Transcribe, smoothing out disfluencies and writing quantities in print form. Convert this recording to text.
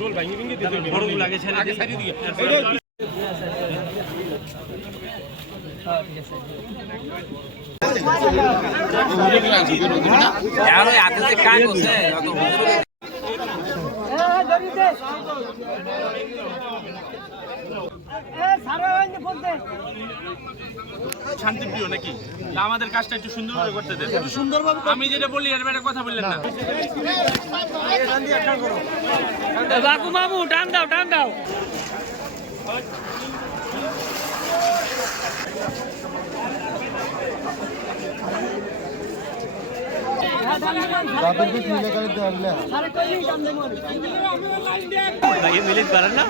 ডোল ভাঙি বড় লাগে ছেলে আগে সাইডে দিকে यार आते से काय होसे শান্তিপ্রিয় নাকি আমাদের কাজটা একটু সুন্দরভাবে করতে দেন সুন্দরভাবে আমি যেটা বলি এর বাইরে কথা বললেন না বাবু মামু টান দাও ভাই মিলিট করেন না